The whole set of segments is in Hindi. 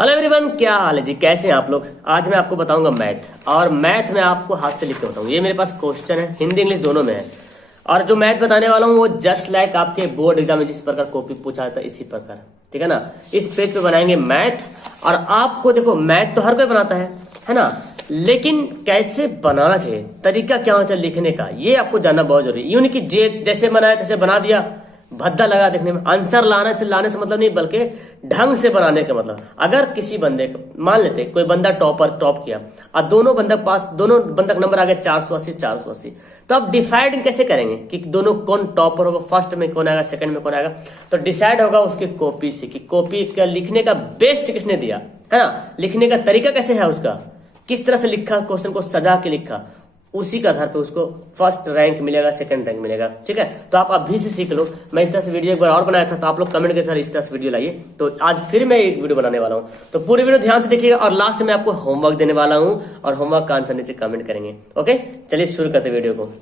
हेलो एवरीवन, क्या हाल है जी? कैसे हैं आप लोग? आज मैं आपको बताऊंगा मैथ। और मैथ में आपको हाथ से लिख के बताऊंगा। ये मेरे पास क्वेश्चन है, हिंदी इंग्लिश दोनों में है। और जो मैथ बताने वाला हूँ वो जस्ट लाइक आपके बोर्ड एग्जाम में जिस प्रकार कॉपी पूछा जाता है इसी प्रकार, ठीक है ना। इस पेज पे बनाएंगे मैथ। और आपको देखो, मैथ तो हर कोई बनाता है ना। लेकिन कैसे बनाना चाहिए, तरीका क्या होना चाहिए लिखने का, ये आपको जानना बहुत जरूरी है। यूं नहीं कि जैसे बनाया तैसे बना दिया, भद्दा लगा देखने में। आंसर लाने से मतलब नहीं, बल्कि ढंग से बनाने का मतलब। अगर किसी बंदे को मान लेते कोई बंदा टॉप किया और दोनों बंदा का नंबर आ गया 480 तो आप डिसाइड कैसे करेंगे कि दोनों कौन टॉपर होगा, फर्स्ट में कौन आएगा, सेकंड में कौन आएगा? तो डिसाइड होगा उसकी कॉपी से कि कॉपी का लिखने का बेस्ट किसने दिया है ना, लिखने का तरीका कैसे है उसका, किस तरह से लिखा, क्वेश्चन को सजा के लिखा, उसी के आधार पे उसको फर्स्ट रैंक मिलेगा, सेकंड रैंक मिलेगा। ठीक है, तो आप अभी से सीख लो। मैं इस तरह से वीडियो एक बार और बनाया था, तो आप लोग कमेंट के सर इस तरह से वीडियो लाइए। तो आज फिर मैं एक वीडियो बनाने वाला हूं, तो पूरी वीडियो ध्यान से देखिएगा। और लास्ट में आपको होमवर्क देने वाला हूं, और होमवर्क का आंसर नीचे कमेंट करेंगे। ओके, चलिए शुरू करते वीडियो को।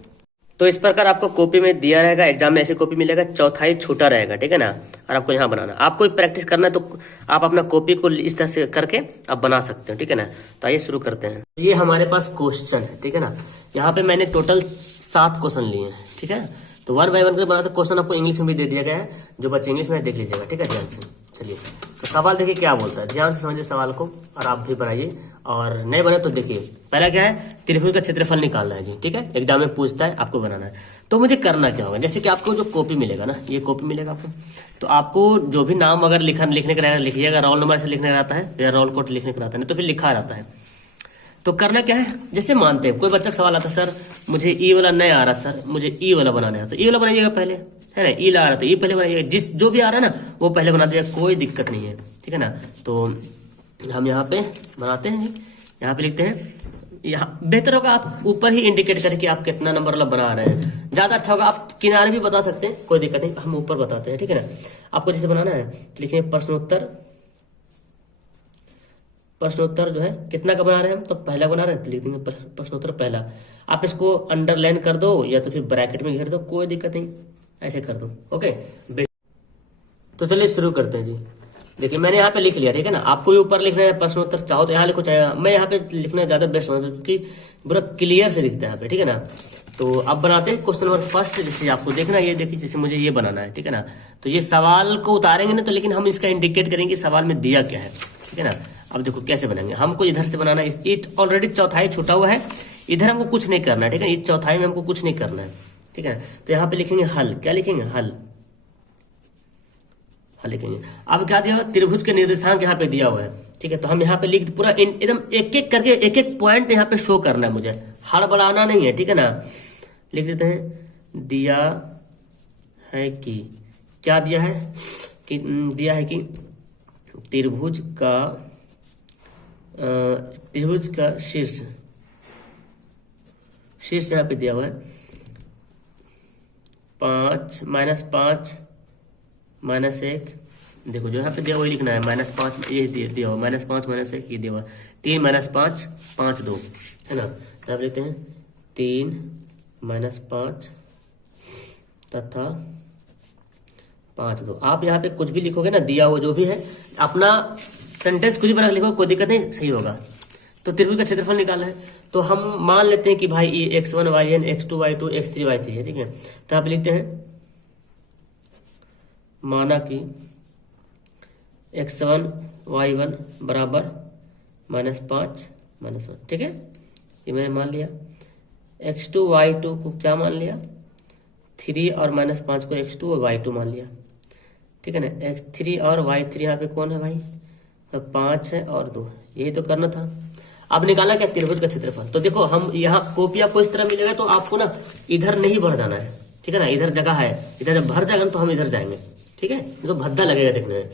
तो इस प्रकार आपको कॉपी में दिया रहेगा, एग्जाम में ऐसे कॉपी मिलेगा, चौथाई छूटा रहेगा, ठीक है ना। और आपको यहाँ बनाना, आपको प्रैक्टिस करना है तो आप अपना कॉपी को इस तरह से करके आप बना सकते हो, ठीक है ना। तो आइए शुरू करते हैं। ये हमारे पास क्वेश्चन है, ठीक है ना। यहाँ पे मैंने टोटल 7 क्वेश्चन लिए हैं, ठीक है। तो 1 बाय 1 करके बना, तो क्वेश्चन आपको इंग्लिश में भी दे दिया गया है। जो बच्चे इंग्लिश में देख लीजिएगा, ठीक है, ध्यान से। चलिए, तो सवाल देखिए क्या बोलता है, ध्यान से समझिए सवाल को और आप भी बनाइए। और नहीं बने तो देखिए, पहला क्या है, त्रिभुज का क्षेत्रफल निकालना है जी, ठीक है। एग्जाम में पूछता है, आपको बनाना है। तो मुझे करना क्या होगा, जैसे कि आपको जो कॉपी मिलेगा ना, ये कॉपी मिलेगा आपको, तो आपको जो भी नाम अगर लिखने का रहेगा लिखिएगा। रोल नंबर से लिखने का रहता है या रोल कोड लिखने का रहता है, नहीं तो फिर लिखा रहता है। तो करना क्या है, जैसे मानते हैं कोई बच्चा का सवाल आता है, सर मुझे ई वाला नहीं आ रहा, सर मुझे ई वाला बनाना है। तो ई वाला बनाइएगा पहले, है ना। ई ला रहा था, ई पहले बनाइएगा। जो भी आ रहा है ना वो पहले बना दिया, कोई दिक्कत नहीं है, ठीक है ना। तो हम यहाँ पे बनाते हैं जी, यहाँ पे लिखते हैं। यहाँ बेहतर होगा आप ऊपर ही इंडिकेट करें कि आप कितना नंबर वाला बना रहे हैं, ज्यादा अच्छा होगा। आप किनारे भी बता सकते हैं, कोई दिक्कत नहीं, हम ऊपर बताते हैं, ठीक है ना। आपको जैसे बनाना है, लिखिए प्रश्नोत्तर जो है कितना का बना रहे हैं हम, तो पहला बना रहे हैं, तो लिख देंगे प्रश्नोत्तर पहला। आप इसको अंडरलाइन कर दो या तो फिर ब्रैकेट में घेर दो, कोई दिक्कत नहीं, ऐसे कर दो। ओके, तो चलिए शुरू करते हैं जी। देखिए मैंने यहाँ पे लिख लिया, ठीक है ना। आपको भी ऊपर लिखना है प्रश्नोत्तर, चाहो तो यहाँ लिखो, चाहे मैं यहाँ पे लिखना ज्यादा बेस्ट होगा क्योंकि पूरा क्लियर से लिखता है यहाँ पे, ठीक है ना। तो अब बनाते हैं क्वेश्चन नंबर फर्स्ट। जैसे आपको देखना, ये देखिए, जैसे मुझे ये बनाना है, ठीक है ना। तो ये सवाल को उतारेंगे ना, तो लेकिन हम इसका इंडिकेट करेंगे सवाल में दिया क्या है, ठीक है ना। अब देखो कैसे बनाएंगे, हमको इधर से बनाना है। ऑलरेडी चौथाई छूटा हुआ है, इधर हमको कुछ नहीं करना है, ठीक है। इस चौथाई में हमको कुछ नहीं करना है, ठीक है। तो यहाँ पे लिखेंगे हल, क्या लिखेंगे, हल लिखेंगे। अब क्या दिया हुआ, त्रिभुज के निर्देशांक यहाँ पे दिया हुआ है, ठीक है। तो हम यहाँ पे लिख पूरा एकदम एक एक करके एक एक पॉइंट यहाँ पे शो करना है मुझे, हड़बड़ाना नहीं है, ठीक है ना। लिख देते हैं, दिया है कि, क्या दिया है कि, दिया है कि त्रिभुज का शीर्ष यहाँ पे दिया हुआ है 5 -5 -1। देखो जो यहाँ पे दिया वही लिखना है, -5 ये दिया हुआ, -5 -1 ये दिया हुआ, 3 -5 5 2, है ना। तो आप लिखते हैं 3 -5 तथा 5 2। आप यहाँ पे कुछ भी लिखोगे ना, दिया हुआ जो भी है, अपना सेंटेंस कुछ भी बना लिखो, कोई दिक्कत नहीं, सही होगा। तो त्रिभुज का क्षेत्रफल निकालना है, तो हम मान लेते हैं कि भाई ये x1 y1 x2 y2 x3 y3 है, ठीक है। तो आप लिखते हैं, माना कि x1 y1 बराबर -5 -1, ठीक है। ये मैंने मान लिया। x2 y2 को क्या मान लिया, 3 और -5 को x2 और y2 मान लिया, ठीक है ना। x3 और y3 यहाँ पे कौन है भाई, तो 5 है और 2, यही तो करना था। अब निकाला क्या, त्रिभुज का क्षेत्रफल। तो देखो हम यहाँ कॉपी आपको इस तरह मिलेगा, तो आपको ना इधर नहीं बढ़ जाना है, ठीक है ना। इधर जगह है, इधर जब भर जाएगा ना तो हम इधर जाएंगे, ठीक है, तो भद्दा लगेगा देखने में।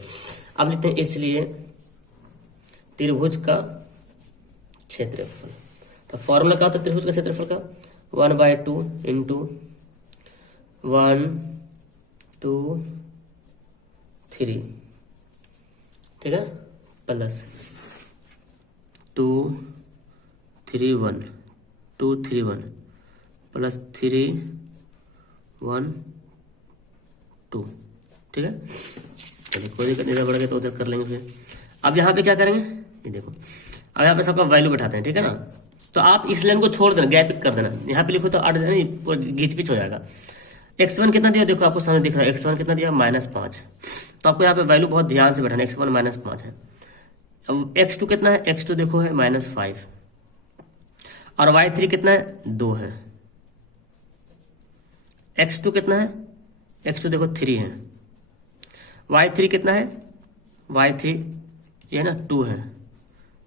अब लिखते हैं, इसलिए त्रिभुज का क्षेत्रफल। तो फॉर्मूला क्या होता है त्रिभुज का क्षेत्रफल का, 1/2 इंटू 1 2 3, ठीक है, प्लस 2 3 1 2 3 1 प्लस 3 1 2, ठीक है। चलिए कोई दिक्कत नहीं, बढ़ गया तो उधर कर लेंगे फिर। अब यहाँ पे क्या करेंगे, ये देखो, अब यहाँ पे सबका वैल्यू बैठाते हैं, ठीक है ना। तो आप इस लाइन को छोड़ देना, गैप कर देना, यहाँ पे लिखो तो अट घिच पिच हो जाएगा। x1 कितना दिया, देखो आपको सामने दिख रहा है, x1 कितना दिया, -5। तो आपको यहाँ पे वैल्यू बहुत ध्यान से बैठाना, x1 -5 है। अब x2 कितना है, x2 देखो है -5, और y3 कितना है, 2 है। x2 कितना है, x2 देखो 3 है। y3 कितना है, y3 ये ना 2 है।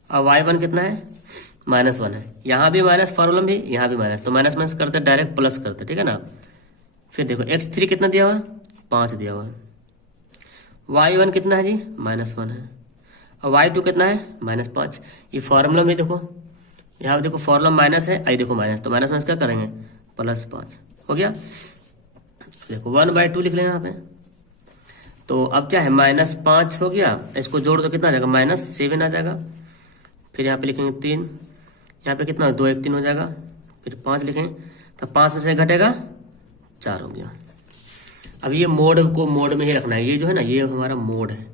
और y1 कितना है, -1 है। यहाँ भी माइनस, फॉर्मूला भी यहाँ भी माइनस, तो माइनस माइनस करते डायरेक्ट प्लस करते, ठीक है ना। फिर देखो x3 कितना दिया हुआ है, 5 दिया हुआ है। y1 कितना है जी, -1 है। और y2 कितना है, -5। ये फॉर्मूला में देखो, यहाँ पे देखो फॉर्मूला माइनस है, आई देखो माइनस, तो माइनस माइनस क्या करेंगे, +5 हो गया। देखो 1/2 लिख लेंगे यहाँ पे। तो अब क्या है, -5 हो गया, इसको जोड़ दो कितना आ जाएगा, -7 आ जाएगा। फिर यहाँ पे लिखेंगे 3, यहाँ पे कितना 2 1 3 हो जाएगा। फिर 5 लिखेंगे, तो 5 में से घटेगा 4 हो गया। अब ये मोड को मोड में ही रखना है, ये जो है ना ये हमारा मोड है।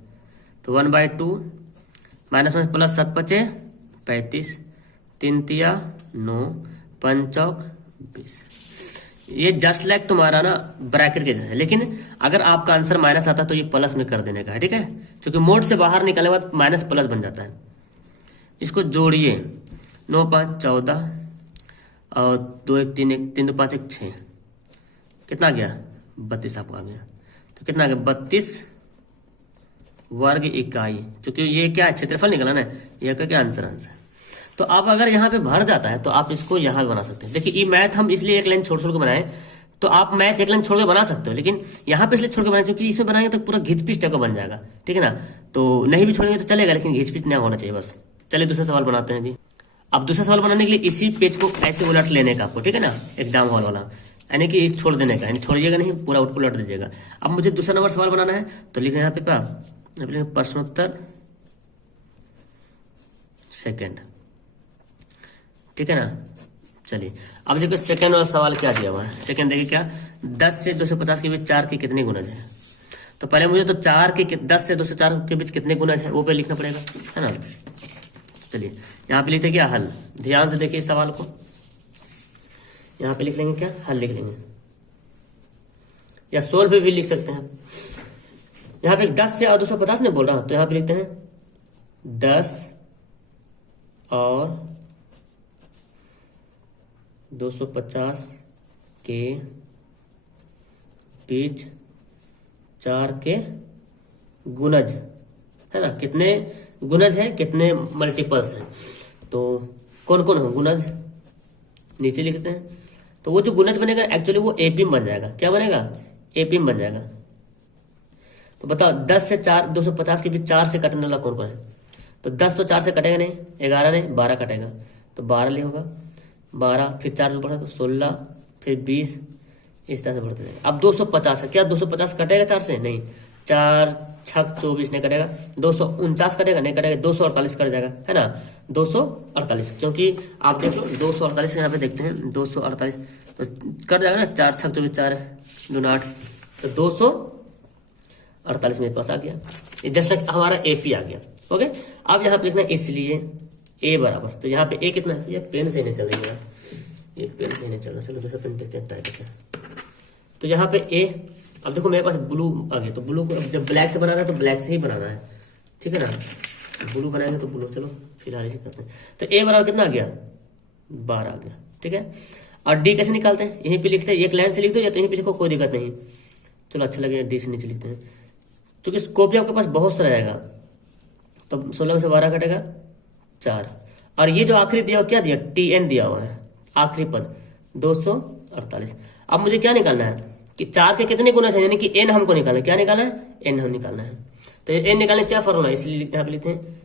तो 1/2 माइनस में प्लस 7 बचे 35, 3 तिया 9, 5 चौक 20। ये जस्ट लाइक तुम्हारा ना ब्रैकेट के जैसा है, लेकिन अगर आपका आंसर माइनस आता है तो ये प्लस में कर देने का है, ठीक है। क्योंकि मोड से बाहर निकलने के बाद माइनस प्लस बन जाता है। इसको जोड़िए, 9 5 14 और 2 1 3 1 3 2 5 1 6, कितना आ गया, 32 आपको आ गया। तो कितना आ गया, 32 वर्ग इकाई। क्योंकि ये क्या है, क्षेत्रफल निकला ना, ये क्या आंसर तो अब अगर यहाँ पे भर जाता है तो आप इसको यहाँ बना सकते हैं। देखिए ये मैथ हम इसलिए एक लाइन छोड़ छोड़ के बनाए, तो आप मैथ एक लाइन छोड़ के बना सकते हो, लेकिन यहाँ पे इसलिए छोड़ के बनाए क्योंकि इसमें बनाएंगे तो पूरा घिच पिच टाइप का बन जाएगा, ठीक है ना। तो नहीं भी छोड़ेंगे तो चलेगा, लेकिन घिच पिच नहीं होना चाहिए बस। चलिए दूसरा सवाल बनाते हैं जी। अब दूसरा सवाल बनाने के लिए इसी पेज को ऐसे उलट लेने का आपको, ठीक है ना, एग्जाम हॉल वाला, यानी कि छोड़ देने का, यानी छोड़िएगा नहीं, पूरा उलट दीजिएगा। अब मुझे दूसरा नंबर सवाल बनाना है, तो लिखें यहाँ पे प्रश्नोत्तर सेकंड, ठीक है ना। चलिए अब देखो सेकंड वाला सवाल क्या दिया हुआ है। सेकंड देखिए क्या, 10 से 250 के बीच 4 के कितने गुणज है। तो पहले मुझे तो 10 से 204 के बीच कितने गुणज है वो पे लिखना पड़ेगा, है ना। चलिए यहाँ पे लिखते क्या, हल। ध्यान से देखिए इस सवाल को, यहाँ पे लिख लेंगे क्या, हल लिख लेंगे, या सोल्व भी लिख सकते हैं। यहाँ पे 10 से और 250 नहीं बोल रहा, तो यहाँ पे लिखते हैं 10 और 250 के बीच 4 के गुणज, है ना। कितने गुणज है, कितने मल्टीपल्स हैं, तो कौन कौन है गुणज, नीचे लिखते हैं। तो वो जो गुणज बनेगा एक्चुअली वो एपीम बन जाएगा। क्या बनेगा, एपीम बन जाएगा। तो बताओ 10 से 4 250 के बीच 4 से कटने वाला कौन कौन है। तो 10 तो 4 से कटेगा नहीं, 11 नहीं, 12 कटेगा, तो 12 ले होगा, 12 फिर 4 बढ़ा तो 16, फिर 20, इस तरह से बढ़ते जाएगा। अब 250 है, क्या 250 कटेगा 4 से, नहीं, 4 6 24 नहीं कटेगा, 249 कटेगा, नहीं कटेगा, 248 कट जाएगा, है ना, 248। क्योंकि आप देख लो 248 यहाँ पे देखते हैं, 248 तो कट जाएगा ना, 4 6 24 4 2 8, तो 248 मेरे पास आ गया। ये जस्ट लाइक हमारा एपी आ गया। ओके, अब यहाँ पे लिखना इसलिए ए बराबर, तो यहाँ पे ए कितना है, ये पेन से नहीं चल रही है, ये पेन से नहीं चल रहा, चलो दूसरा पेन देखते हैं, ट्राई करते हैं। तो यहाँ पे ए, अब देखो मेरे पास ब्लू आ गया, तो ब्लू को जब ब्लैक से बनाना है तो ब्लैक से ही बनाना है, ठीक है ना। ब्लू बनाएंगे तो ब्लू, चलो फिलहाल इसे करते हैं। तो ए बराबर कितना आ गया, 12 आ गया, ठीक है। और डी कैसे निकालते हैं, यहीं पे लिखते हैं, एक लाइन से लिख दो या तो यहीं पे लिखो, कोई दिक्कत नहीं। चलो अच्छा लगेगा, डी से नीचे लिखते हैं, क्योंकि कॉपी आपके पास बहुत सारा आएगा। तो 16 में से 12 कटेगा 4, और ये जो आखिरी दिया क्या दिया, टी एन दिया हुआ है, आखिरी पद 248। अब मुझे क्या निकालना है कि 4 के कितने गुना है, यानी कि एन हमको निकालना है, क्या निकालना है, एन हम निकालना है। तो एन निकालने क्या फॉर्मूला है, इसलिए यहाँ पे लिखते हैं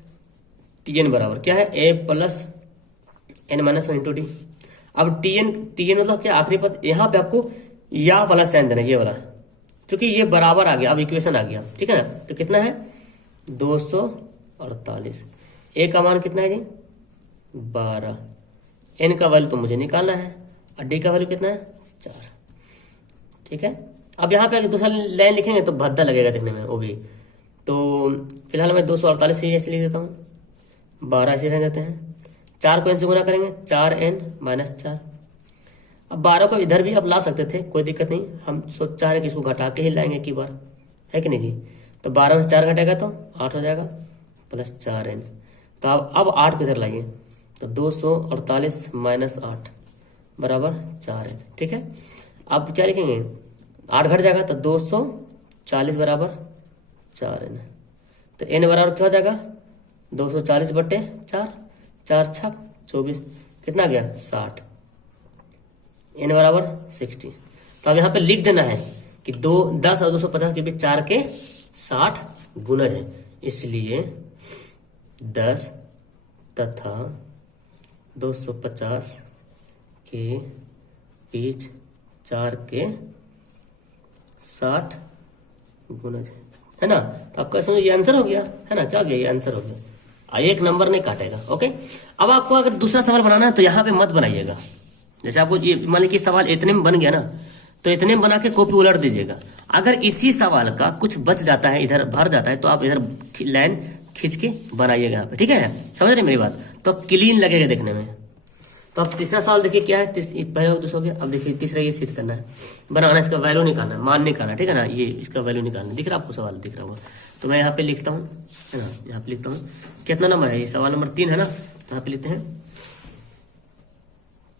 टी एन बराबर क्या है, a plus n minus 1 into d. अब टी एन मतलब क्या, आखिरी पद, यहाँ पे आपको या वाला साइन देना, ये वाला, क्योंकि ये बराबर आ गया, अब इक्वेशन आ गया, ठीक है ना। तो कितना है 248, ए का मान कितना है जी 12, एन का वैल्यू तो मुझे निकालना है, और डी का वैल्यू कितना है 4, ठीक है। अब यहाँ पे अगर दूसरा लाइन लिखेंगे तो भद्दा लगेगा देखने में वो भी, तो फिलहाल मैं 248 ही ऐसे लिख देता हूँ, 12 ऐसे रह देते हैं। 4 को n से गुना करेंगे, 4n-4। अब 12 को इधर भी आप ला सकते थे, कोई दिक्कत नहीं, हम सोच चाह रहे कि इसको घटा के ही लाएंगे एक ही बार, है कि नहीं जी। तो 12 में से 4 घटेगा तो 8 हो जाएगा, प्लस 4n। तो अब 8 को इधर लाइए, तो 248 माइनस 8 बराबर 4n, ठीक है। अब क्या लिखेंगे, 8 घट जाएगा तो 240 बराबर 4n। तो n बराबर क्या हो जाएगा, 240 बटे 4, 4 छक 24, कितना गया 60, n बराबर 60। तो अब यहाँ पे लिख देना है कि 10 और 250 के बीच 4 के 60 गुणज है, इसलिए 10 तथा 250 के बीच 4 के 60 गुणज है ना। तो आपका इसमें ये आंसर हो गया, है ना, क्या हो गया, ये आंसर हो गया। एक नंबर नहीं काटेगा, ओके। अब आपको अगर दूसरा सवाल बनाना है तो यहाँ पे मत बनाइएगा। जैसे आपको ये मान लीजिए सवाल इतने में बन गया ना, तो इतने में बना के कॉपी उलट दीजिएगा। अगर इसी सवाल का कुछ बच जाता है, इधर भर जाता है, तो आप इधर लाइन खींच के बनाइएगा यहाँ पे, ठीक है, समझ रहे मेरी बात, तो क्लीन लगेगा देखने में। तो अब तीसरा सवाल देखिए क्या है, पहले दूसरा हो गया। अब देखिए तीसरा ये सिद्ध करना है, बनाना, इसका वैल्यू निकालना है, मान निकालना, ठीक है ना, ये इसका वैल्यू निकालना। दिख रहा है आपको सवाल, दिख रहा होगा। तो मैं यहाँ पे लिखता हूँ, है ना, यहाँ पे लिखता हूँ कितना नंबर है, ये सवाल नंबर 3 है ना। तो यहाँ पे लिखते हैं,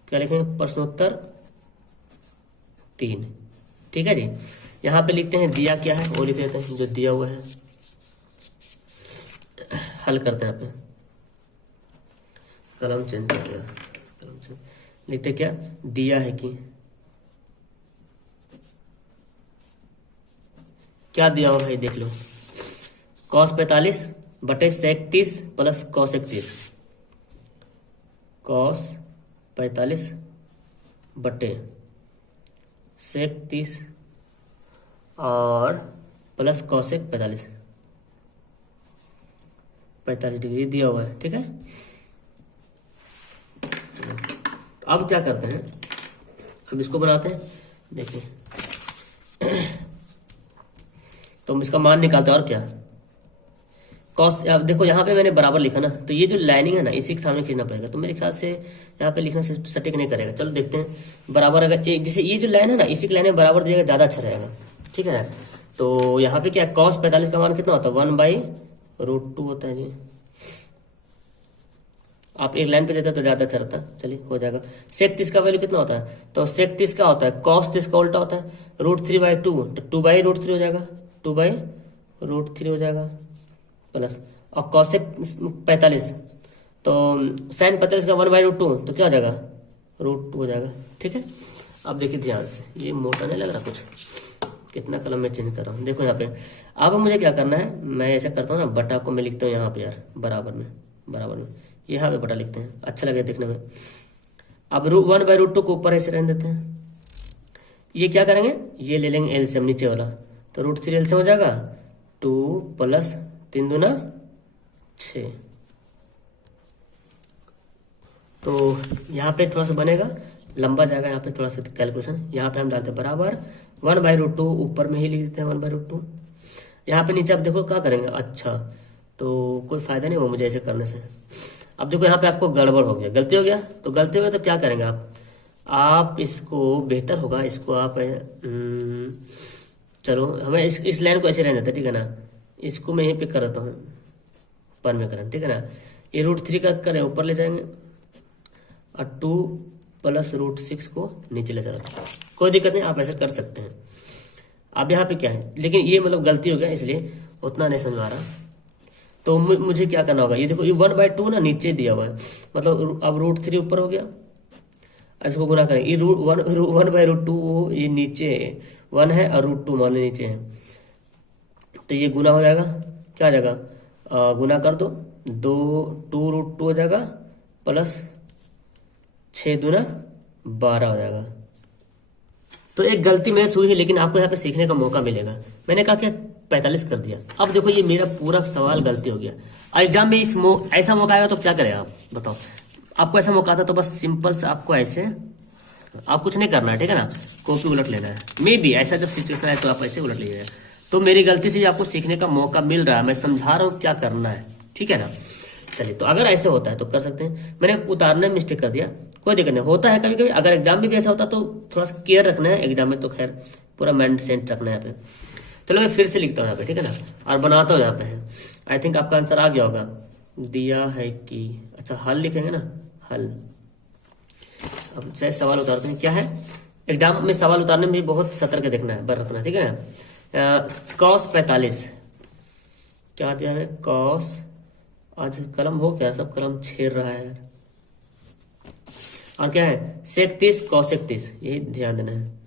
क्या लिखेंगे, प्रश्नोत्तर 3, ठीक है जी। यहाँ पे लिखते हैं दिया क्या है, वो लिख देते हैं जो दिया हुआ है, हल करते हैं। यहाँ पे कलम चेंज कर दिया, लिखते क्या, दिया है कि क्या दिया हुआ भाई, देख लो, cos 45 बटे sec 30 प्लस cos 31, cos 45 बटे sec 30 और प्लस cos 45 डिग्री दिया हुआ है, ठीक है। अब क्या करते हैं, अब इसको बनाते हैं, देखिए तो हम इसका मान निकालते हैं, और क्या, कॉस, अब देखो यहाँ पे मैंने बराबर लिखा ना, तो ये जो लाइनिंग है ना, इसी के सामने खींचना पड़ेगा। तो मेरे ख्याल से यहाँ पे लिखना सटीक नहीं करेगा, चलो देखते हैं। बराबर अगर एक, जैसे ये जो लाइन है ना, इसी की लाइन में बराबर दिएगा, ज़्यादा अच्छा रहेगा, ठीक है। तो यहाँ पे क्या, कॉस 45 का मान कितना होता है, 1/√2 होता है जी। आप एक लाइन पे देते तो ज़्यादा अच्छा रहता, चलिए हो जाएगा। sec 30 का वैल्यू कितना होता है, तो sec 30 का होता है cos 30 का उल्टा होता है √3/2, तो 2/√3 हो जाएगा, 2/√3 हो जाएगा, प्लस और cos 45, तो sin 45 का 1/√2, तो क्या हो जाएगा, √2 हो जाएगा, ठीक है। अब देखिए ध्यान से, ये मोटा नहीं लग रहा कुछ, कितना कलम में चेंज कर रहा हूँ, देखो यहाँ पे। अब मुझे क्या करना है, मैं ऐसा करता हूँ ना, बटा को मैं लिखता हूँ यहाँ पे यार, बराबर में यहाँ पे बटा लिखते हैं, अच्छा लगे देखने में। अब 1/√2 को ऊपर ऐसे रहने देते हैं। ये क्या करेंगे, ये ले लेंगे एलसीएम नीचे वाला, तो √3 एलसीएम हो जाएगा, 2 प्लस 3 दूना 6। तो यहाँ पे थोड़ा सा बनेगा, लंबा जाएगा, यहाँ पे थोड़ा सा कैलकुलेशन। यहाँ पे हम डालते हैं बराबर 1/√2, ऊपर में ही लिख देते हैं 1/√2। यहाँ पे नीचे आप देखो क्या करेंगे, अच्छा तो कोई फायदा नहीं हो मुझे ऐसे करने से। अब देखो यहाँ पे आपको गड़बड़ हो गया, गलती हो गया, तो गलती हो गया तो क्या करेंगे आप इसको बेहतर होगा, इसको आप चलो हमें इस लाइन को ऐसे रहने देते, ठीक है ना, इसको मैं यहीं पे कर देता हूँ पर में करें, ठीक है ना। ये √3 का करें ऊपर ले जाएंगे, और 2 प्लस √6 को नीचे ले जाते हैं, कोई दिक्कत नहीं, आप ऐसा कर सकते हैं। अब यहाँ पे क्या है, लेकिन ये मतलब गलती हो गया, इसलिए उतना नहीं समझ आ रहा। तो मुझे क्या करना होगा, ये देखो ये 1/2 ना नीचे दिया हुआ है, मतलब अब √3 ऊपर हो गया, अब इसको गुना करें, ये 1/√2 ये नीचे 1 है और √2 मान ली नीचे है, तो ये गुना हो जाएगा, क्या आ जाएगा, गुना कर दो, 2 √2 हो जाएगा, प्लस 6 दूना 12 हो जाएगा। तो एक गलती मेरे से हुई है, लेकिन आपको यहाँ पे सीखने का मौका मिलेगा। मैंने कहा कि 45 कर दिया, अब देखो ये मेरा पूरा सवाल गलती हो गया। एग्जाम में ऐसा मौका आएगा तो क्या करेगा आप बताओ, आपको ऐसा मौका आता तो बस सिंपल से आपको ऐसे, आप कुछ नहीं करना है, ठीक है ना, कॉपी उलट लेना है। मे बी ऐसा जब सिचुएशन आए तो आप ऐसे उलट लीजिएगा। तो मेरी गलती से भी आपको सीखने का मौका मिल रहा है, मैं समझा रहा हूँ क्या करना है, ठीक है ना। चलिए, तो अगर ऐसे होता है तो कर सकते हैं। मैंने उतारने में मिस्टेक कर दिया, कोई दिक्कत नहीं, होता है कभी कभी। अगर एग्जाम में भी ऐसा होता तो थोड़ा सा केयर रखना है, एग्जाम में तो खैर पूरा माइंड सेट रखना है यहाँ पे। चलो मैं फिर से लिखता हूँ यहाँ पे, ठीक है ना, और बनाता हूँ यहाँ पे है। आई थिंक आपका आंसर आ गया होगा। दिया है कि, अच्छा हल लिखेंगे ना, हल। अब शायद सवाल उतारते हैं, क्या है एग्जाम में सवाल उतारने में भी बहुत सतर्क देखना है, बरतना, ठीक है ना। कॉस 45 क्या दिया है, कॉस, आज कलम हो क्या, सब कलम छेड़ रहा है यार। और क्या है, सेक 30 कॉस 31, यही ध्यान देना है।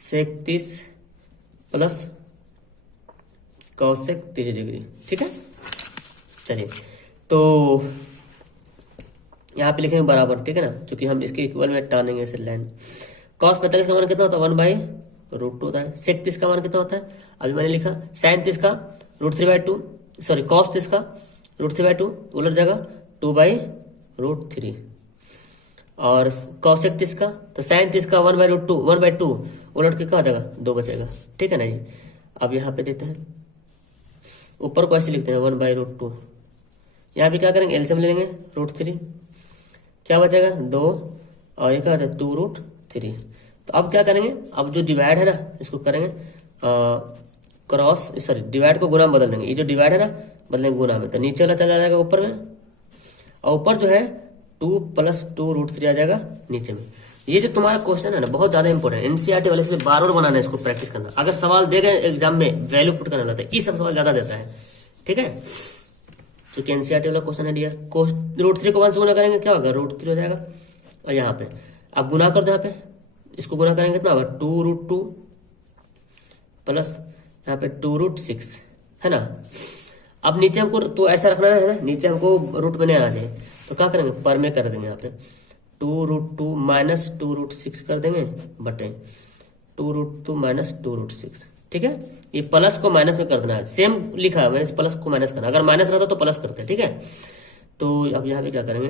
सेक 30 प्लस कॉसेक 30 डिग्री, ठीक है। चलिए, तो यहाँ पे लिखेंगे बराबर, ठीक है ना, क्योंकि हम इसके इक्वल में टानेंगे ऐसे लाइन। कॉस 45 का मान कितना होता है, 1/√2 होता है। सेक 30 का मान कितना होता है, अभी मैंने लिखा। साइन 30 का √3/2, सॉरी कॉस 30 का √3/2 उलट जाएगा 2/√3। और कॉसेक 30 का, तो साइन 30 का 1/2 उलट के क्या हो जाएगा, 2 बचेगा, ठीक है ना जी। अब यहाँ पे देते हैं, ऊपर को ऐसे लिखते हैं 1/√2। यहाँ पे क्या करेंगे, एलसीएम ले लेंगे, √3, क्या बचेगा 2, और ये क्या होता है 2√3। तो अब क्या करेंगे, अब जो डिवाइड है ना इसको करेंगे क्रॉस, सॉरी डिवाइड को गुना में बदल देंगे। ये जो डिवाइड है ना बदलेंगे गुना में, तो नीचे वाला चला जाएगा ऊपर में, और ऊपर जो है 2 + 2√3 आ जाएगा नीचे में। ये जो तुम्हारा क्वेश्चन है ना बहुत ज्यादा इंपॉर्टेंट है, एनसीईआरटी वाले से बार बार बनाना है, इसको प्रैक्टिस करना। अगर सवाल देगा एग्जाम में वैल्यू पुट करना रहता है, ये सब सवाल ज्यादा देता है, ठीक है। चूंकि एनसीईआरटी वाला क्वेश्चन है डियर। √3 को 1 से गुना करेंगे क्या होगा, √3 हो जाएगा। और यहाँ पे अब गुना कर दो, यहाँ पे इसको गुना करेंगे कितना होगा, 2√2 प्लस यहाँ पे 2√6, है ना। अब नीचे हमको तो ऐसा रखना है ना, नीचे हमको रूट में नहीं आना चाहिए, तो क्या करेंगे पर में कर देंगे। यहाँ पे 2√2 माइनस 2√6 कर देंगे बटे 2√2 माइनस 2√6, ठीक है। ये प्लस को माइनस में कर देना है, सेम लिखा है मैंने, इस प्लस को माइनस करना। अगर माइनस रहता तो प्लस करते, ठीक है। तो अब यहाँ पे क्या करेंगे,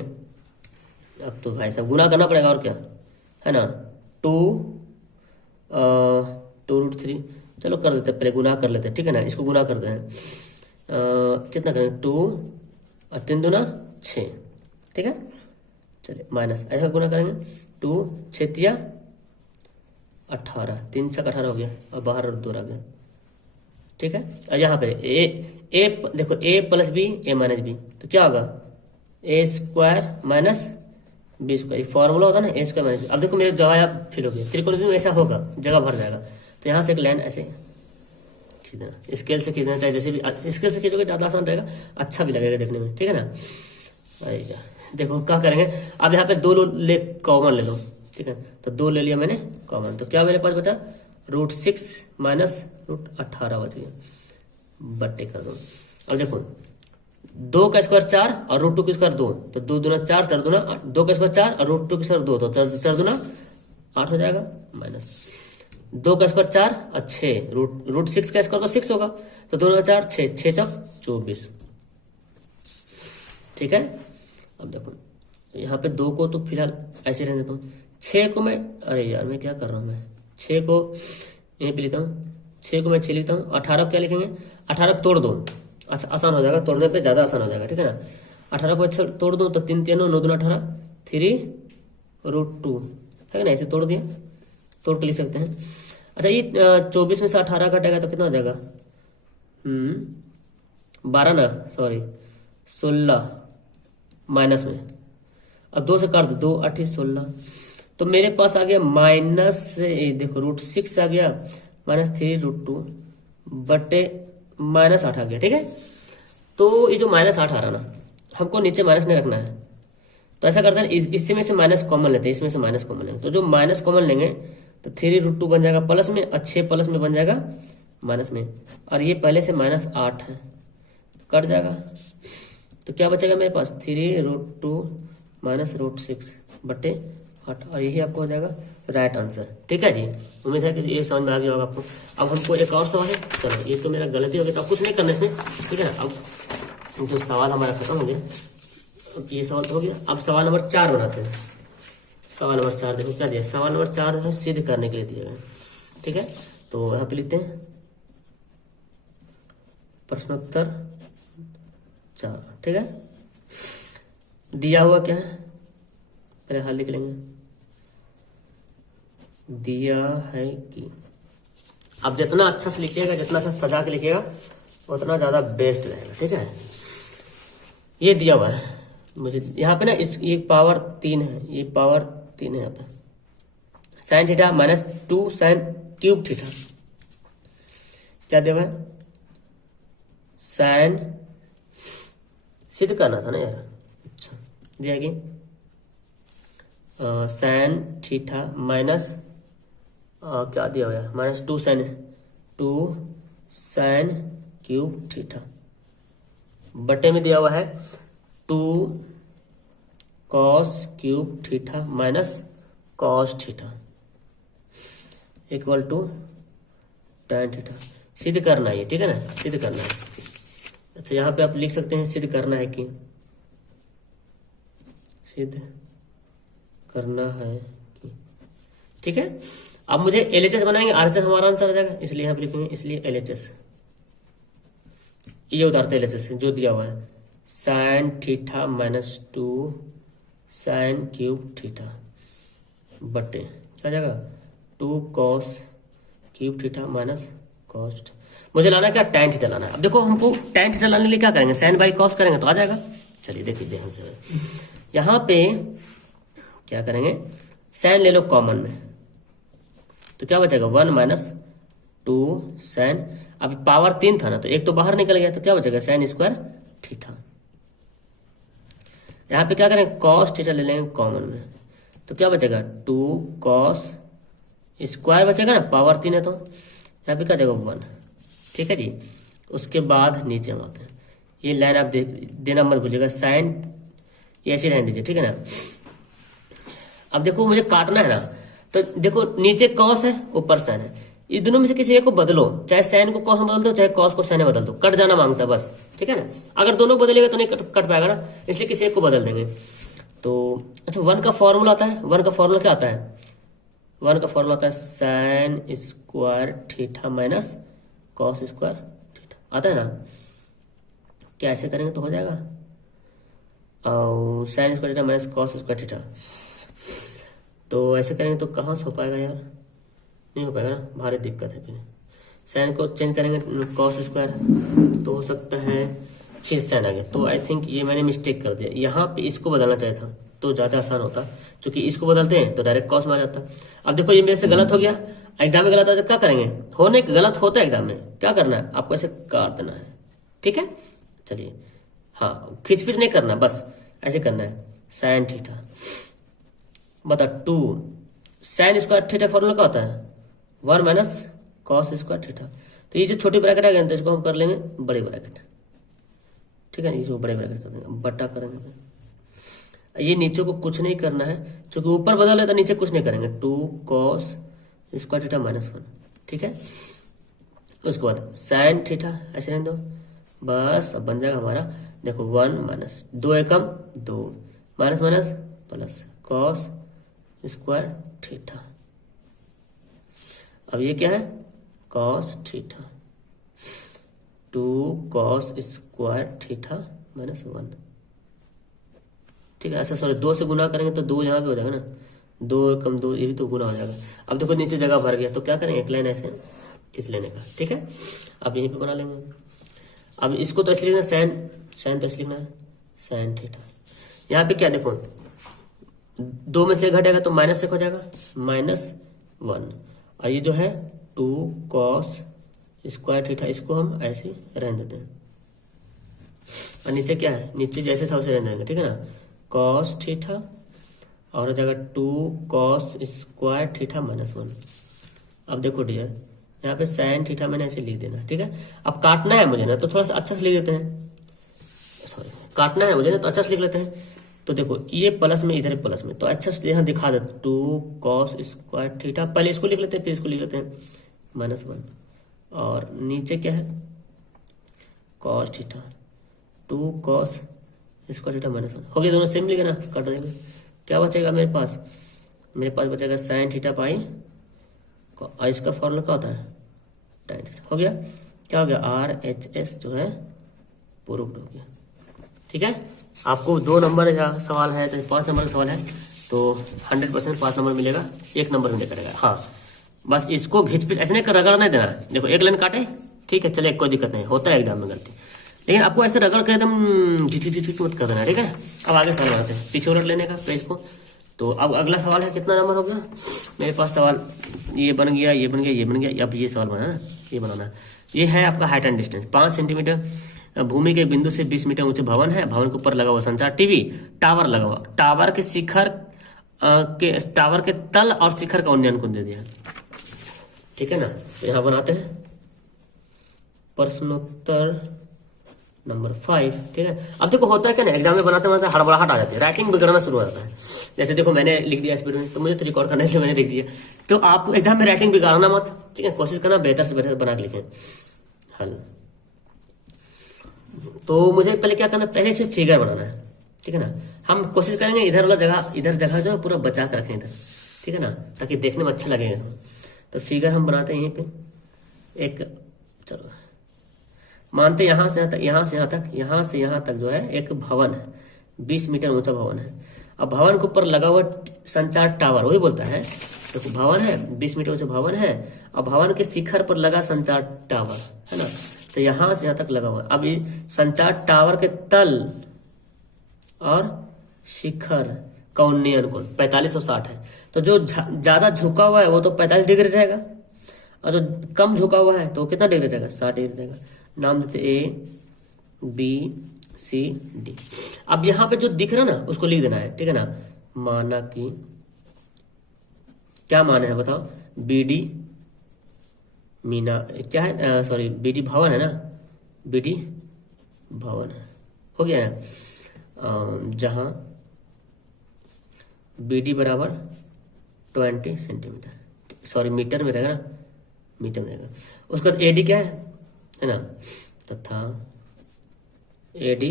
अब तो भाई साहब गुना करना पड़ेगा, और क्या है ना, 2√3, चलो कर देते, पहले गुना कर लेते हैं, ठीक है ना। इसको गुना करते हैं, कितना करेंगे 2 और 3 दूना 6, ठीक है। चलिए माइनस, ऐसा गुना करेंगे 2 6 या 18, 3 6 18 हो गया, और बाहर 2 रह गया, ठीक है। और यहाँ पे ए देखो, a + b a - b, तो क्या होगा a² - b²। फॉर्मूला होता है ना a² - b। अब देखो मेरे जगह फिल हो गया, त्रिकोण में ऐसा होगा, जगह भर जाएगा। तो यहाँ से एक लाइन ऐसे खींचना, स्केल से खींचना, चाहे जैसे भी स्केल से खींचोगे ज़्यादा आसान रहेगा, अच्छा भी लगेगा देखने में, ठीक है ना। देखो क्या करेंगे, अब यहाँ पे 2 ले कॉमन ले लो, ठीक है। तो 2 ले लिया मैंने कॉमन, तो क्या मेरे पास बचा, √6 माइनस √18 बच गया, बट्टे कर दो। और देखो 2 का स्क्वायर 4 और √2 का स्क्वायर 2, तो 2 दूना 4, 4 दूना 8, 2 का स्क्वायर 4 और √2 का स्क्वायर 2, तो 4 दूना 8 हो जाएगा, माइनस 2 का स्क्वायर 4 और 6, √6 का स्क्वायर तो 6 होगा, तो 2 4 6 6 × 24, ठीक है। अब देखो यहाँ पे 2 को तो फिलहाल ऐसे रहने देता हूँ, 6 को मैं, अरे यार मैं क्या कर रहा हूँ, मैं 6 को यहीं पे लिखता हूँ, 6 को मैं 6 लिखता हूँ। 18 को क्या लिखेंगे, 18 को तोड़ दो, अच्छा आसान हो जाएगा, तोड़ने पे ज़्यादा आसान हो जाएगा, ठीक है ना। 18 को अच्छा तोड़ दो, तो 3 3 9 2 18, 3√2, है ना, ऐसे तोड़ दिया, तोड़ के लिख सकते हैं। अच्छा ये 24 में से 18 कटेगा तो कितना हो जाएगा, 12 ना, सॉरी 16 माइनस में, अब 2 से काट दो, 2 8 16, तो मेरे पास आ गया माइनस, देखो √6 आ गया माइनस 3√2 बटे -8 आ गया, ठीक है। तो ये जो -8 आ रहा ना, हमको नीचे माइनस नहीं रखना है, तो ऐसा करते हैं इससे में से माइनस कॉमन लेते हैं, इसमें से माइनस कॉमन लेंगे, तो जो माइनस कॉमन लेंगे तो 3√2 बन जाएगा प्लस में, और 6 प्लस में बन जाएगा माइनस में, और ये पहले से -8 है, कट जाएगा, तो क्या बचेगा मेरे पास 3√2 माइनस √6 बटे 8, और यही आपको हो जाएगा राइट आंसर, ठीक है जी। उम्मीद है कि ये समझ में आ गया होगा आपको। अब हमको एक और सवाल है, चलो ये तो मेरा गलती हो गई, तो अब कुछ नहीं करना इसमें, ठीक है ना। अब जो सवाल हमारा खत्म हो गया, अब ये सवाल तो हो गया, अब सवाल नंबर 4 बनाते हैं। सवाल नंबर 4 देखो क्या दिया, सवाल नंबर 4 है सिद्ध करने के लिए दिया गया, ठीक है। तो यहाँ पे लिखते हैं प्रश्नोत्तर 4। ठीक है, दिया हुआ क्या है, पहले हल लिख लेंगे। दिया है कि, आप जितना अच्छा से लिखिएगा, जितना अच्छा सजा के लिखिएगा, उतना ज्यादा बेस्ट रहेगा। ठीक है, ये दिया हुआ है मुझे यहाँ पे ना, इस ये पावर 3 है, ये पावर 3 है यहाँ पे। Sine theta minus 2 sine cube theta, क्या दिया हुआ है, साइन, सिद्ध करना था ना यार। अच्छा, दिया कि साइन थीटा माइनस क्या दिया हुआ है, माइनस 2 साइन क्यूब थीटा, बटे में दिया हुआ है 2 cos cube theta minus cos theta equal to tan theta. सिद्ध करना है, ठीक है ना, सिद्ध करना है। अच्छा, यहाँ पे आप लिख सकते हैं सिद्ध करना है कि, सिद्ध करना है कि, ठीक है। अब मुझे LHS बनाएंगे, RHS हमारा आंसर आ जाएगा, इसलिए यहाँ पे लिखेंगे, इसलिए LHS, ये उतारते LHS जो दिया हुआ है, sine theta minus 2 sine cube theta बटे क्या जाएगा 2 cos cube theta minus cos. मुझे लाना क्या, tan थीटा लाना है। अब देखो, हमको tan थीटा लाने के लिए क्या करेंगे, साइन बाई कॉस करेंगे तो आ जाएगा। चलिए देखिए ध्यान से, यहाँ पे क्या करेंगे, साइन ले लो कॉमन में, तो क्या बचेगा 1 माइनस 2 साइन, अब पावर 3 था ना, तो एक तो बाहर निकल गया, तो क्या बचेगा साइन स्क्वायर थीटा। यहाँ पे क्या करेंगे, कॉस थीटा ले लेंगे कॉमन में, तो क्या बचेगा 2 कॉस स्क्वायर बचेगा ना, पावर 3 है तो यहाँ पे क्या जाएगा 1। ठीक है जी, उसके बाद नीचे हम आते हैं, ये लाइन आप देना मत भूलिएगा, साइन ये ऐसे रहने दीजिए, ठीक है ना। अब देखो मुझे काटना है ना, तो देखो नीचे कॉस है, ऊपर साइन है, ये दोनों में से किसी एक को बदलो, चाहे साइन को कॉस में बदल दो, चाहे कॉस को साइन में बदल दो, कट जाना मांगता है बस, ठीक है ना। अगर दोनों बदलेगा तो नहीं कट पाएगा ना, इसलिए किसी एक को बदल देंगे। तो अच्छा, 1 का फॉर्मूला आता है, 1 का फॉर्मूला क्या आता है, 1 का फॉर्मूला आता है sine square theta minus cos square theta, आता है ना। क्या ऐसे करेंगे तो हो जाएगा, और sine square theta minus cos square theta, तो ऐसे करेंगे तो कहाँ से हो पाएगा यार, नहीं हो पाएगा ना, भारी दिक्कत है। फिर साइन को चेंज करेंगे कॉस स्क्वायर, तो हो सकता है फिर साइन आ गया, तो आई थिंक ये मैंने मिस्टेक कर दिया, यहाँ पे इसको बदलना चाहिए था तो ज़्यादा आसान होता, क्योंकि इसको बदलते हैं तो डायरेक्ट कॉस में आ जाता। अब देखो ये मेरे से गलत हो गया, एग्जाम में गलत आता है, क्या करेंगे, होने गलत होता है एग्जाम में, क्या करना है आपको, ऐसे काट देना है, ठीक है। चलिए, हाँ खिंच नहीं करना, बस ऐसे करना है, साइन थीटा बता 2 साइन स्क्वायर थीटा फॉर्मूला क्या होता है 1 माइनस कॉस स्क्वायर थीटा। तो ये जो छोटी ब्रैकेट आ गया तो इसको हम कर लेंगे बड़ी ब्रैकेट, ठीक है ना, इसको बड़े ब्रैकेट कर देंगे, बटा करेंगे। ये नीचे को कुछ नहीं करना है, क्योंकि ऊपर बदल है तो नीचे कुछ नहीं करेंगे, 2 कॉस स्क्वायर थीटा माइनस 1, ठीक है। उसके बाद साइन थीटा ऐसे रहने दो, बस अब बन जाएगा हमारा, देखो 1 माइनस 2 एकम 2 minus minus plus cos square theta. अब ये क्या है, cos theta 2 cos square theta minus 1, ठीक है। ऐसा सॉरी 2 से गुना करेंगे तो 2 यहाँ पे हो जाएगा ना, 2 कम 2 ये भी तो गुना हो जाएगा। अब देखो नीचे जगह भर गया, तो क्या करेंगे, एक लाइन ऐसे खींच लेने का, ठीक है। अब यहीं पे बना लेंगे। अब इसको तो ऐसे लिखना, साइन तो ऐसे लिखना है साइन थीटा। यहाँ पे क्या देखो 2 में से घटेगा तो माइनस से हो जाएगा -1, और ये जो है 2 कॉस स्क्वायर थीटा, इसको हम ऐसे रहने देते हैं। और नीचे क्या है, नीचे जैसे था उसे रहने देंगे, ठीक है ना, कॉस थीटा और हो जाएगा 2 कॉस स्क्वायर थीटा माइनस 1। अब देखो डियर, यहाँ पे साइन थीटा मैंने ऐसे लिख देना, ठीक है। अब काटना है मुझे ना, तो थोड़ा सा अच्छा से लिख देते हैं, सॉरी काटना है मुझे ना तो अच्छा से लिख लेते हैं। तो देखो ये प्लस में, इधर प्लस में, तो अच्छा से यहाँ दिखा देते, 2 कॉस स्क्वायर थीटा, पहले इसको लिख लेते हैं फिर इसको लिख लेते हैं -1, और नीचे क्या है cos theta 2 cos square theta minus 1, हो गया, दोनों सेम लिखे ना, काट देंगे। क्या बचेगा मेरे पास, बचेगा साइन थीटा पाई, और इसका फॉर्मूला क्या होता है tan थीटा, हो गया। क्या हो गया, RHS जो है प्रूव्ड हो गया। ठीक है, आपको 2 नंबर का सवाल है तो 5 नंबर का सवाल है तो 100% 5 नंबर मिलेगा, 1 नंबर मिलेगा करेगा। हाँ, बस इसको घिच पिच ऐसे नहीं कर, रगड़ नहीं देना। देखो एक लाइन काटे, ठीक है, चले, कोई दिक्कत नहीं, होता है एग्जाम में गलती, लेकिन आपको ऐसे रगड़ के एकदम घिच मत कर देना। ठीक है, अब आगे सवाल बनाते हैं, पीछे उलट लेने का पेज को। तो अब अगला सवाल है, कितना नंबर हो गया मेरे पास सवाल, ये बन गया, ये बन गया, ये बन गया, अब ये सवाल बनाना है, ये बनाना है। ये है आपका हाइट एंड डिस्टेंस, 5 सेंटीमीटर भूमि के बिंदु से 20 मीटर ऊंचे भवन है, भवन के ऊपर लगा हुआ संचार टीवी टावर लगा हुआ, टावर के शिखर टावर के तल और शिखर का उन्नयन को दे दिया। ठीक है ना, तो यहाँ बनाते हैं प्रश्नोत्तर नंबर 5। ठीक है, अब देखो होता है क्या ना, एग्जाम में बनाते बनाते हड़बड़ाहट आ जाती है, राइटिंग बिगड़ना शुरू हो जाता है। जैसे देखो मैंने लिख दिया स्पीड में, तो मुझे तो रिकॉर्ड करने से मैंने लिख दिया, तो आप एग्जाम में राइटिंग बिगाड़ना मत। ठीक है, कोशिश करना बेहतर से बेहतर बना के लिखें हल। तो मुझे पहले क्या करना, पहले से फिगर बनाना है। ठीक है ना, हम कोशिश करेंगे इधर वाला जगह, इधर जगह जो है पूरा बचा कर रखें इधर। ठीक है ना, ताकि देखने में अच्छा लगेगा। तो फिगर हम बनाते हैं यहीं पे एक, चलो मानते यहाँ से यहाँ तक, यहाँ से यहाँ तक, यहाँ से यहाँ तक जो है एक भवन है, 20 मीटर ऊंचा भवन है। अब भवन के ऊपर लगा हुआ संचार टावर, वही बोलता है, देखो भवन है, 20 मीटर ऊंचा भवन है, अब भवन के शिखर पर लगा संचार टावर है ना, तो यहाँ से यहाँ तक लगा हुआ है। अब ये संचार टावर के तल और शिखर का उन्नयन कोण 4560 है। तो जो ज्यादा झुका हुआ है वो तो 45 डिग्री रहेगा, और जो कम झुका हुआ है तो कितना डिग्री रहेगा, 60 डिग्री रहेगा। नाम देते ABCD। अब यहाँ पे जो दिख रहा ना उसको लिख देना है। ठीक है ना, माना कि क्या माना है बताओ, BD मीना क्या है, सॉरी BD भवन है ना, BD भवन है, हो गया है। जहाँ BD बराबर 20 सेंटीमीटर, सॉरी मीटर में रहेगा ना, मीटर में रहेगा। उसके बाद AD क्या है ना, तथा AD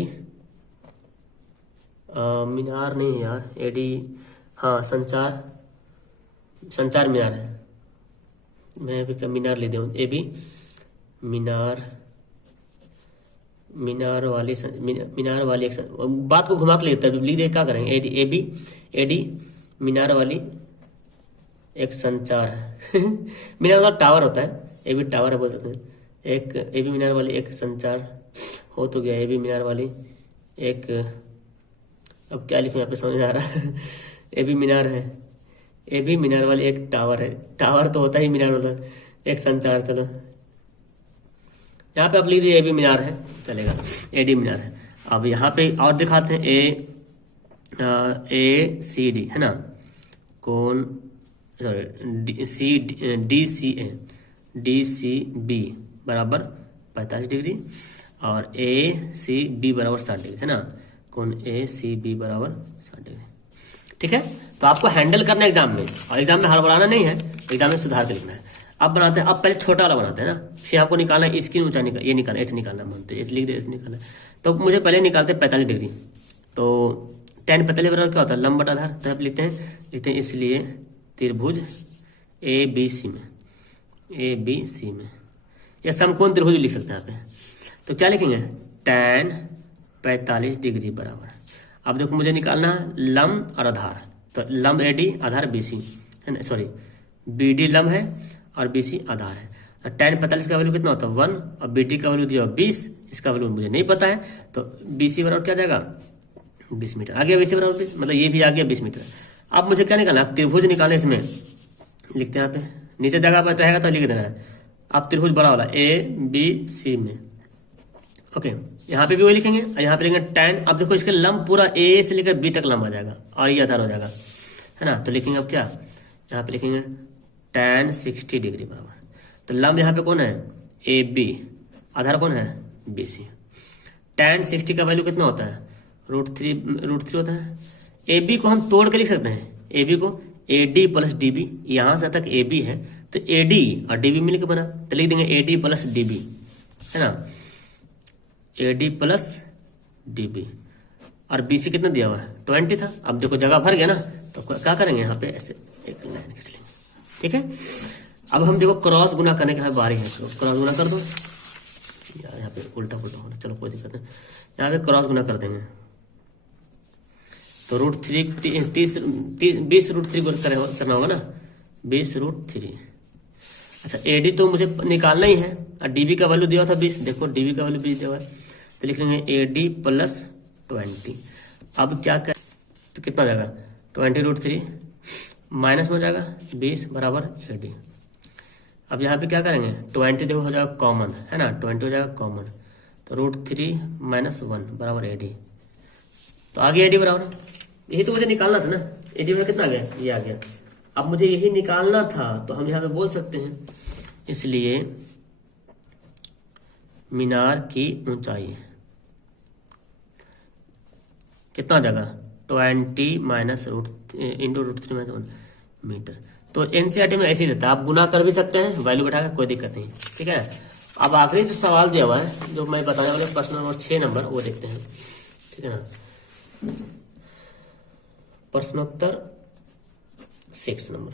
मीनार नहीं है यार, AD हाँ संचार मीनार है, मैं भी मीनार ले दूँ, AB मीनार वाली एक बात को घुमा के लेता है, लिख दे, क्या करेंगे, AD मीनार वाली एक संचार है मीनार वाला टावर होता है, AB टावर है बोल सकते हैं। एक AB मीनार वाली एक संचार हो तो गया, AB मीनार वाली एक, अब क्या लिखूं यहाँ पे समझ आ रहा है AB मीनार है, AB मीनार वाली एक टावर है, टावर तो होता ही मीनार होता है, एक संचार। चलो यहाँ पे आप लिख दिए AB मीनार है, चलेगा, AD मीनार है। अब यहाँ पे और दिखाते हैं ACD है ना, कौन, सॉरी DCB बराबर 45 डिग्री और ACB बराबर 60 डिग्री है ना, कौन ACB बराबर 60 डिग्री। ठीक है, तो आपको हैंडल करना है एग्जाम में, और एग्जाम में हड़बड़ाना नहीं है, एग्जाम में सुधार के लिखना है। अब बनाते हैं, अब पहले छोटा वाला बनाते हैं ना, फिर आपको निकालना है स्क्रीन ऊंचा निकाल, ये निकालना, एच निकालना, मानते एच लिख दे, एच निकालना। तो मुझे पहले निकालते हैं 45 डिग्री, तो tan 45 बराबर क्या होता है, लंब बटा आधार। तो आप लिखते हैं इसलिए त्रिभुज ABC में या समकोण त्रिभुज लिख सकते हैं आप। तो क्या लिखेंगे, tan 45 डिग्री बराबर, अब देखो मुझे निकालना है लंब और आधार, तो लंब AD आधार BC है ना, सॉरी BD लंब है और BC आधार है। तो tan 45 का वैल्यू कितना होता है 1, और BD का वैल्यू दिया 20, इसका वैल्यू मुझे नहीं पता है, तो BC बराबर क्या जाएगा 20 मीटर आ गया, BC बराबर 20, मतलब ये भी आ गया 20 मीटर। अब मुझे क्या निकालना, त्रिभुज निकालना, इसमें लिखते हैं यहाँ पे, नीचे जगह पर रहेगा तो लिख देना है। अब त्रिभुज बड़ा वाला ABC में, ओके, यहाँ पे भी वही लिखेंगे, और यहाँ पे लिखेंगे tan। अब देखो इसके लंब पूरा A से लेकर B तक लंब आ जाएगा, और ये आधार हो जाएगा है ना। तो लिखेंगे अब क्या, यहाँ पे लिखेंगे tan 60 डिग्री बराबर, तो लंब यहाँ पे कौन है AB, आधार कौन है BC। tan 60 का वैल्यू कितना होता है, √3 होता है। AB को हम तोड़ के लिख सकते हैं, AB को AD प्लस DB, यहाँ से तक AB है तो AD और DB मिलकर बना, तो लिख देंगे AD प्लस DB है ना, AD प्लस DB, और BC कितना दिया हुआ है 20 था। अब देखो जगह भर गया ना, तो क्या करेंगे यहाँ पे ऐसे एक लाइन खींच लेंगे। ठीक है, अब हम देखो क्रॉस गुना करने का बारी है, क्रॉस गुना कर दो, यार यहाँ पे उल्टा पुल्टा होना, चलो कोई दिक्कत नहीं, यहाँ पे क्रॉस गुना कर देंगे तो √3 20√3 करना होगा ना, 20√3। अच्छा एडी तो मुझे निकालना ही है, और डीबी का वैल्यू दिया था 20, देखो डीबी का वैल्यू 20 दिया हुआ है, तो लिख लेंगे एडी प्लस 20। अब क्या कर, तो कितना हो जाएगा 20√3 माइनस में हो जाएगा 20 बराबर एडी। अब यहाँ पे क्या करेंगे 20 देखो हो जाएगा कॉमन, है ना, 20 हो जाएगा कॉमन, तो √3 - 1 बराबर एडी। तो आ गया एडी बराबर, यही तो मुझे निकालना था ना, एडी बराबर कितना आ गया, ये आ गया। अब मुझे यही निकालना था तो हम यहाँ पे बोल सकते हैं, इसलिए मीनार की ऊंचाई कितना हो जाएगा 20 - √3 मीटर। तो एनसीईआरटी में ऐसे ही रहता है, आप गुना कर भी सकते हैं, वैल्यू बैठा कोई दिक्कत नहीं, ठीक है। अब आखिरी जो सवाल दिया हुआ है जो मैं बताने वाले प्रश्न नंबर 6 नंबर वो देखते हैं, ठीक है ना, प्रश्नोत्तर 6 नंबर,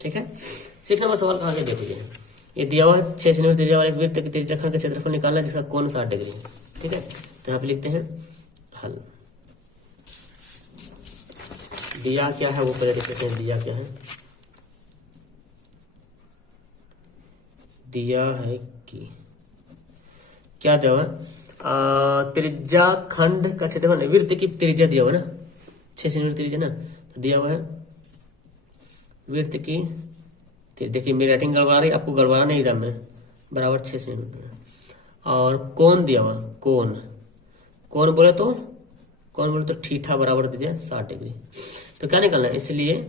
ठीक है। 6 नंबर सवाल कहाँ के दे दीजिए, ये दिया हुआ है 6 सेंटीमीटर त्रिज्या वाले वृत्त के त्रिज्याखंड का क्षेत्रफल निकालना जिसका कोण 60 डिग्री है, ठीक है। तो यहाँ पे लिखते हैं हल। दिया क्या है वो पहले देख लेते हैं, दिया क्या है, दिया है कि क्या दिया हुआ है, त्रिज्या खंड का क्षेत्रफल वृत्त की त्रिज्या दिया हुआ है ना, 6 सेंटीमीटर त्रिज्या ना, तो दिया हुआ है वृत्त की, देखिए मेरी राइटिंग गड़बड़ा रही, आपको गड़बड़ा नहीं एग्जाम में, बराबर 6 सेंटीमीटर। और कोण दिया हुआ, कोण कोण बोले तो थीटा बराबर दे दिया 60 डिग्री। तो क्या निकालना है, इसलिए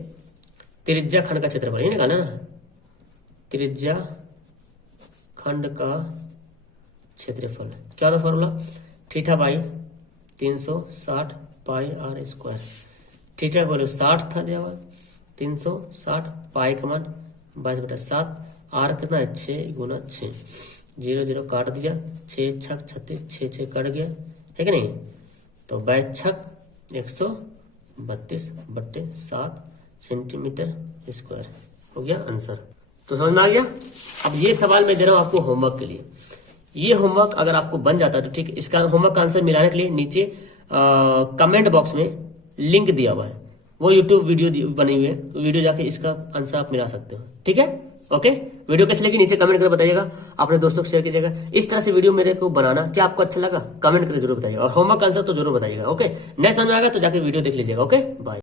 त्रिज्या खंड का क्षेत्रफल ये निकालना है, त्रिज्या खंड का क्षेत्रफल क्या था formula, theta by 360 pi r square. Theta का वैल्यू 60 था दिया हुआ, 360 पाई का मान 22/7, आर कितना है 6 × 6, 0 0 काट दिया, 6 छक 36, 6 6 कट गया, है कि नहीं, तो 22 छक 132/7 सेंटीमीटर स्क्वायर हो गया आंसर। तो समझ में आ गया। अब ये सवाल मैं दे रहा हूँ आपको होमवर्क के लिए, ये होमवर्क अगर आपको बन जाता है तो ठीक है, इसका होमवर्क का आंसर मिलाने के लिए नीचे कमेंट बॉक्स में लिंक दिया हुआ है, वो यूट्यूब वीडियो बनी हुई है, वीडियो जाके इसका आंसर आप मिला सकते हो, ठीक है। ओके, वीडियो कैसे लगी नीचे कमेंट करके बताइएगा, अपने दोस्तों को शेयर कीजिएगा। इस तरह से वीडियो मेरे को बनाना क्या आपको अच्छा लगा कमेंट करके जरूर बताइएगा, और होमवर्क आंसर तो जरूर बताइएगा। ओके, नहीं समझ में आएगा तो जाके वीडियो देख लीजिएगा। Okay bye.